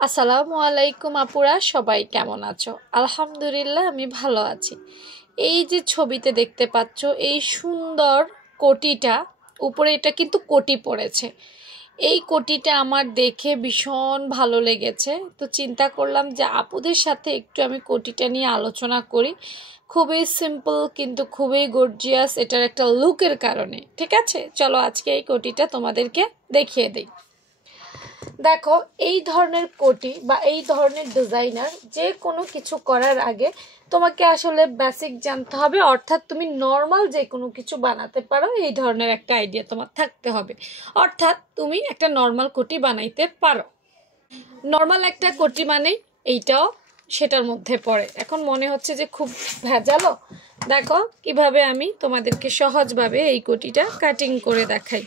আসসালামু আলাইকুম আপুরা, সবাই কেমন আছো? আলহামদুলিল্লাহ আমি ভালো আছি। এই যে ছবিতে দেখতে পাচ্ছ এই সুন্দর কোটিটা, উপরে এটা কিন্তু কোটি পড়েছে। এই কোটিটা আমার দেখে ভীষণ ভালো লেগেছে, তো চিন্তা করলাম যে আপুদের সাথে একটু আমি কোটিটা নিয়ে আলোচনা করি। খুবই সিম্পল কিন্তু খুবই গর্জিয়াস এটার একটা লুকের কারণে। ঠিক আছে, চলো আজকে এই কোটিটা তোমাদেরকে দেখিয়ে দিই। দেখো, এই ধরনের কোটি বা এই ধরনের ডিজাইনার যে কোনো কিছু করার আগে তোমাকে আসলে বেসিক জানতে হবে, অর্থাৎ তুমি নর্মাল যে কোনো কিছু বানাতে পারো এই ধরনের একটা আইডিয়া তোমার থাকতে হবে। অর্থাৎ তুমি একটা নর্মাল কোটি বানাইতে পারো। নর্মাল একটা কোটি মানে এইটাও সেটার মধ্যে পড়ে। এখন মনে হচ্ছে যে খুব ভেজালো, দেখো কিভাবে আমি তোমাদেরকে সহজভাবে এই কোটিটা কাটিং করে দেখাই।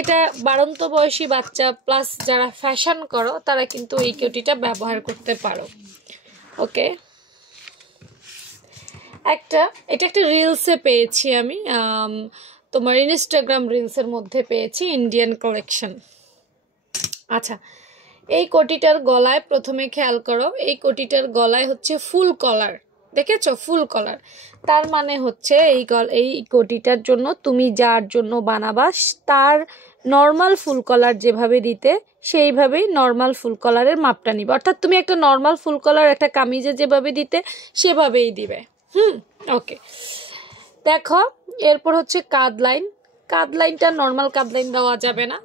এটা বাড়ন্ত বয়সী বাচ্চা প্লাস যারা ফ্যাশন করো তারা কিন্তু এই কোটিটা ব্যবহার করতে পারো। ওকে, এটা একটা রিলসে পেয়েছি আমি, তোমার ইনস্টাগ্রাম রিলসের মধ্যে পেয়েছি, ইন্ডিয়ান কালেকশন। আচ্ছা, এই কোটিটার গলায় প্রথমে খেয়াল করো, এই কোটিটার গলায় হচ্ছে ফুল কলার, দেখেছো? ফুল কলার। তার মানে হচ্ছে এই কোটিটার জন্য তুমি যার জন্য বানাবা তার নর্মাল ফুল কলার যেভাবে দিতে সেইভাবেই নর্মাল ফুল কলারের মাপটা নিবে। অর্থাৎ তুমি একটা নর্মাল ফুল কলার একটা কামিজে যেভাবে দিতে সেভাবেই দিবে। ওকে, দেখো এরপর হচ্ছে কাঁধ লাইন। কাঁধ লাইনটা নর্মাল কাঁধ লাইন দেওয়া যাবে না,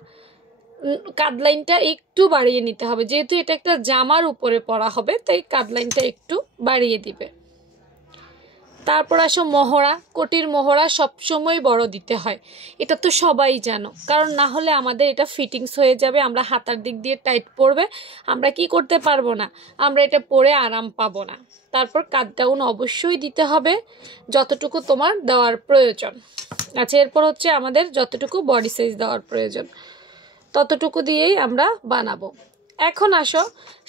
কাঁধ লাইনটা একটু বাড়িয়ে নিতে হবে, যেহেতু এটা একটা জামার উপরে পরা হবে তাই কাঁধ লাইনটা একটু বাড়িয়ে দিবে। তারপর আসো মহড়া। কোটির মহড়া সবসময় বড় দিতে হয়, এটা তো সবাই জানো, কারণ না হলে আমাদের এটা ফিটিংস হয়ে যাবে, আমরা হাতার দিক দিয়ে টাইট পড়বে, আমরা কি করতে পারবো না, আমরা এটা পরে আরাম পাবো না। তারপর কাট ডাউন অবশ্যই দিতে হবে যতটুকু তোমার দেওয়ার প্রয়োজন। আচ্ছা, এরপর হচ্ছে আমাদের যতটুকু বডি সাইজ দেওয়ার প্রয়োজন ততটুকু দিয়েই আমরা বানাবো। এখন আসো,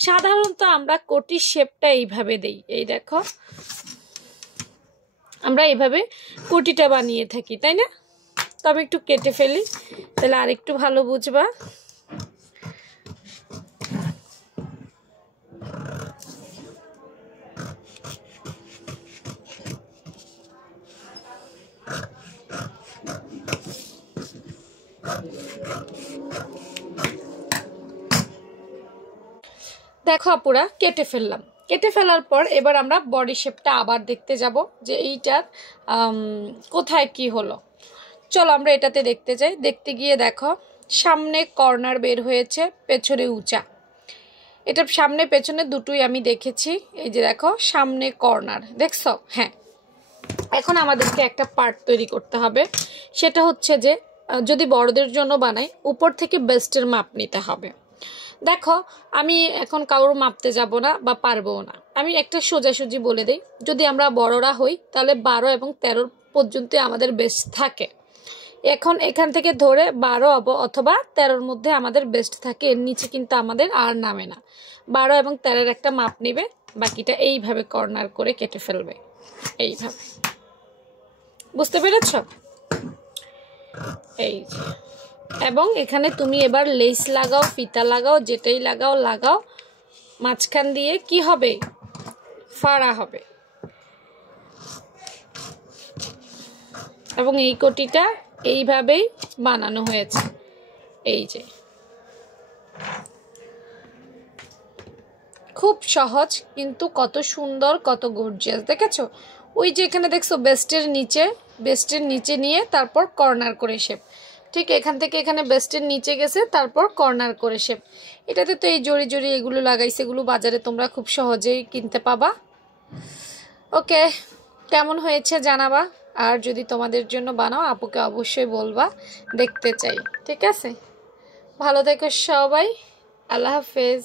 সাধারণত আমরা কোটির শেপটা এইভাবে দেই, এই দেখো আমরা এইভাবে কোটিটা বানিয়ে থাকি, তাই না? তবে একটু কেটে ফেলি তাহলে আর একটু ভালো বুঝবা। দেখো আপুরা, কেটে ফেললাম। কেটে ফেলার পর এবার আমরা বডি শেপটা আবার দেখতে যাব যে এইটার কোথায় কি হলো। চলো আমরা এটাতে দেখতে যাই। দেখতে গিয়ে দেখো সামনে কর্নার বের হয়েছে, পেছনে উঁচা। এটা সামনে পেছনে দুটোই আমি দেখেছি। এই যে দেখো সামনে কর্নার, দেখছো? হ্যাঁ, এখন আমাদেরকে একটা পার্ট তৈরি করতে হবে, সেটা হচ্ছে যে যদি বড়দের জন্য বানাই উপর থেকে বেস্টের মাপ নিতে হবে। দেখো আমি এখন কারোর মাপতে যাব না বা পারবো না, আমি একটা সোজাসুজি বলে দিই। যদি আমরা বড়রা হই তাহলে 12 এবং 13 পর্যন্ত আমাদের বেস্ট থাকে। এখন এখান থেকে ধরে 12 অথবা 13-র মধ্যে আমাদের বেস্ট থাকে, এর নিচে কিন্তু আমাদের আর নামে না। 12 এবং 13-র একটা মাপ নেবে, বাকিটা এইভাবে কর্নার করে কেটে ফেলবে, এইভাবে। বুঝতে পেরেছ? এই এবং এখানে তুমি এবার লেস লাগাও, ফিতা লাগাও, যেটাই লাগাও লাগাও, মাঝখান দিয়ে কি হবে? ফাড়া হবে। এবং এই কোটিটা এইভাবেই বানানো হয়েছে। এই যে খুব সহজ কিন্তু কত সুন্দর, কত গর্জিয়াস, দেখেছো? ওই যে এখানে দেখছো বেস্টের নিচে নিয়ে তারপর কর্নার করে শেপ, ঠিক এখান থেকে এখানে বেস্টের নিচে গেছে তারপর কর্নার করে শেপ। এটাতে তো এই জড়ি জড়ি এগুলো লাগাইছে, এগুলো বাজারে তোমরা খুব সহজেই কিনতে পাবা। ওকে, কেমন হয়েছে জানাবা, আর যদি তোমাদের জন্য বানাও আপুকে অবশ্যই বলবা, দেখতে চাই। ঠিক আছে, ভালো থেকো সবাই, আল্লাহ হাফেজ।